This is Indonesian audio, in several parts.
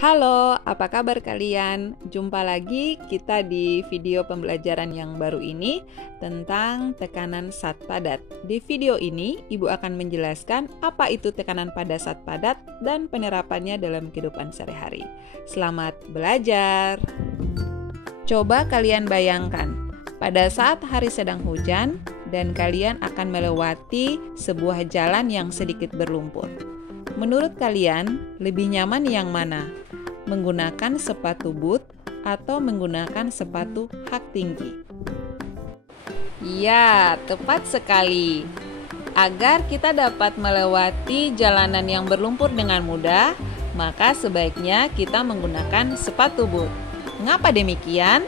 Halo, apa kabar kalian? Jumpa lagi kita di video pembelajaran yang baru ini tentang tekanan zat padat. Di video ini, Ibu akan menjelaskan apa itu tekanan pada zat padat dan penerapannya dalam kehidupan sehari-hari. Selamat belajar! Coba kalian bayangkan, pada saat hari sedang hujan dan kalian akan melewati sebuah jalan yang sedikit berlumpur. Menurut kalian, lebih nyaman yang mana? Menggunakan sepatu boot atau menggunakan sepatu hak tinggi? Ya, tepat sekali. Agar kita dapat melewati jalanan yang berlumpur dengan mudah, maka sebaiknya kita menggunakan sepatu boot. Mengapa demikian?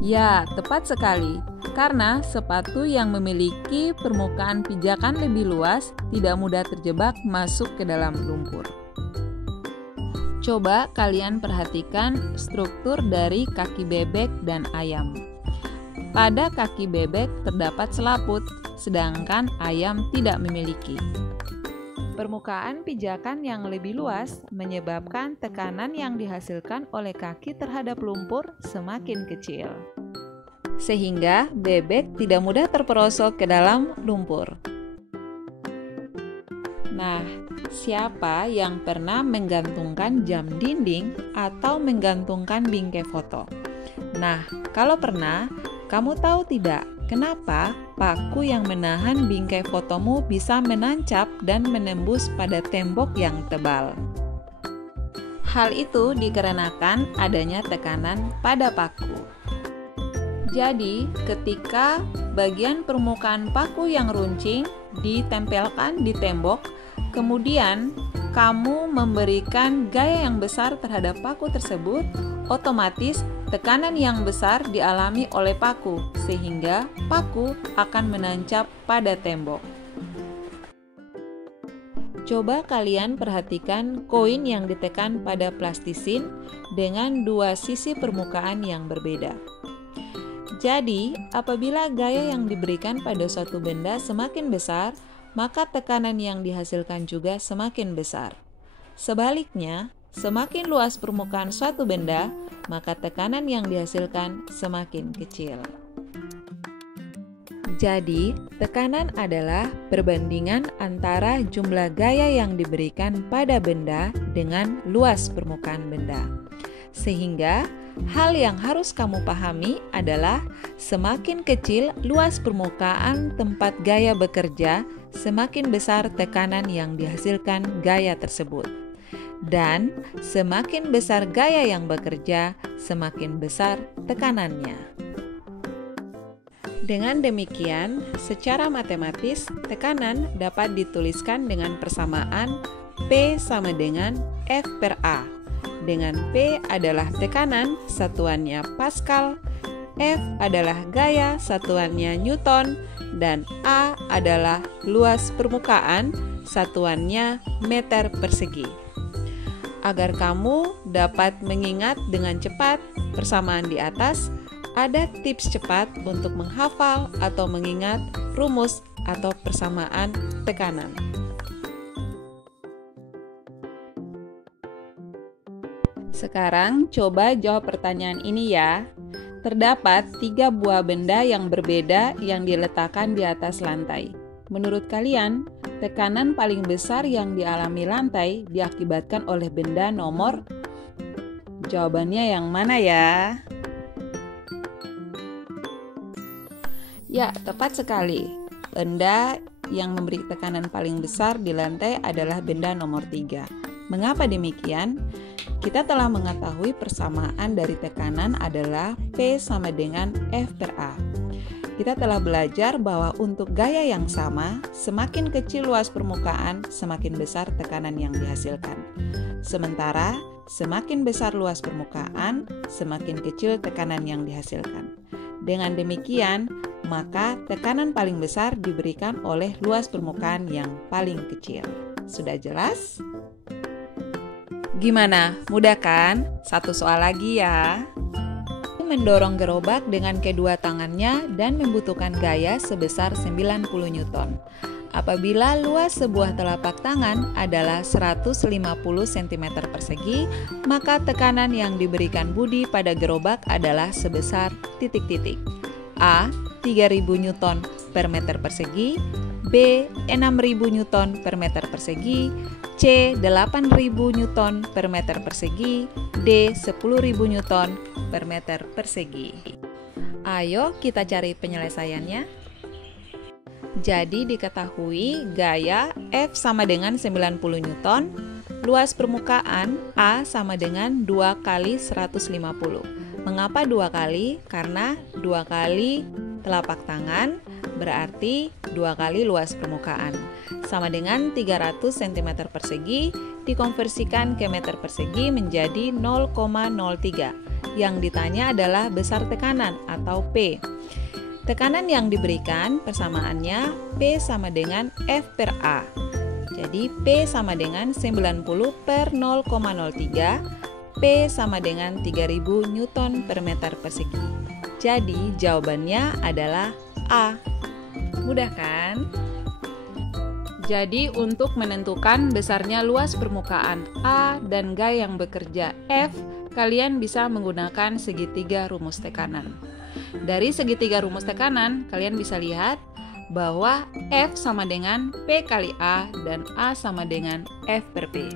Ya, tepat sekali. Karena sepatu yang memiliki permukaan pijakan lebih luas tidak mudah terjebak masuk ke dalam lumpur. Coba kalian perhatikan struktur dari kaki bebek dan ayam. Pada kaki bebek terdapat selaput, sedangkan ayam tidak memiliki. Permukaan pijakan yang lebih luas menyebabkan tekanan yang dihasilkan oleh kaki terhadap lumpur semakin kecil, sehingga bebek tidak mudah terperosok ke dalam lumpur. Nah, siapa yang pernah menggantungkan jam dinding atau menggantungkan bingkai foto? Nah, kalau pernah, kamu tahu tidak kenapa paku yang menahan bingkai fotomu bisa menancap dan menembus pada tembok yang tebal? Hal itu dikarenakan adanya tekanan pada paku. Jadi, ketika bagian permukaan paku yang runcing ditempelkan di tembok, kemudian kamu memberikan gaya yang besar terhadap paku tersebut, otomatis tekanan yang besar dialami oleh paku, sehingga paku akan menancap pada tembok. Coba kalian perhatikan koin yang ditekan pada plastisin dengan dua sisi permukaan yang berbeda. Jadi, apabila gaya yang diberikan pada suatu benda semakin besar, maka tekanan yang dihasilkan juga semakin besar. Sebaliknya, semakin luas permukaan suatu benda, maka tekanan yang dihasilkan semakin kecil. Jadi, tekanan adalah perbandingan antara jumlah gaya yang diberikan pada benda dengan luas permukaan benda. Sehingga, hal yang harus kamu pahami adalah semakin kecil luas permukaan tempat gaya bekerja, semakin besar tekanan yang dihasilkan gaya tersebut. Dan semakin besar gaya yang bekerja, semakin besar tekanannya. Dengan demikian, secara matematis, tekanan dapat dituliskan dengan persamaan P sama dengan F per A. Dengan P adalah tekanan, satuannya Pascal, F adalah gaya, satuannya Newton, dan A adalah luas permukaan, satuannya meter persegi. Agar kamu dapat mengingat dengan cepat persamaan di atas, ada tips cepat untuk menghafal atau mengingat rumus atau persamaan tekanan. Sekarang coba jawab pertanyaan ini ya. Terdapat 3 buah benda yang berbeda yang diletakkan di atas lantai. Menurut kalian, tekanan paling besar yang dialami lantai diakibatkan oleh benda nomor? Jawabannya yang mana ya? Ya, tepat sekali. Benda yang memberi tekanan paling besar di lantai adalah benda nomor 3. Mengapa demikian? Kita telah mengetahui persamaan dari tekanan adalah P sama dengan F per A. Kita telah belajar bahwa untuk gaya yang sama, semakin kecil luas permukaan, semakin besar tekanan yang dihasilkan. Sementara, semakin besar luas permukaan, semakin kecil tekanan yang dihasilkan. Dengan demikian, maka tekanan paling besar diberikan oleh luas permukaan yang paling kecil. Sudah jelas? Gimana? Mudah kan? Satu soal lagi ya. Mendorong gerobak dengan kedua tangannya dan membutuhkan gaya sebesar 90 Newton. Apabila luas sebuah telapak tangan adalah 150 cm persegi, maka tekanan yang diberikan Budi pada gerobak adalah sebesar titik-titik. A. 3000 Newton per meter persegi, B. 6000 Newton per meter persegi, C. 8000 Newton per meter persegi, D. 10.000 Newton per meter persegi. Ayo kita cari penyelesaiannya. Jadi diketahui gaya F sama dengan 90 Newton, luas permukaan A sama dengan 2 kali 150. Mengapa 2 kali? Karena 2 kali telapak tangan berarti 2 kali luas permukaan. Sama dengan 300 cm persegi dikonversikan ke meter persegi menjadi 0,03. Yang ditanya adalah besar tekanan atau P. Tekanan yang diberikan persamaannya P sama dengan F per A. Jadi P sama dengan 90 per 0,03, P sama dengan 3000 Newton per meter persegi. Jadi jawabannya adalah A. Mudah kan? Jadi untuk menentukan besarnya luas permukaan A dan gaya yang bekerja F, kalian bisa menggunakan segitiga rumus tekanan. Dari segitiga rumus tekanan, kalian bisa lihat bahwa F sama dengan P kali A dan A sama dengan F per P.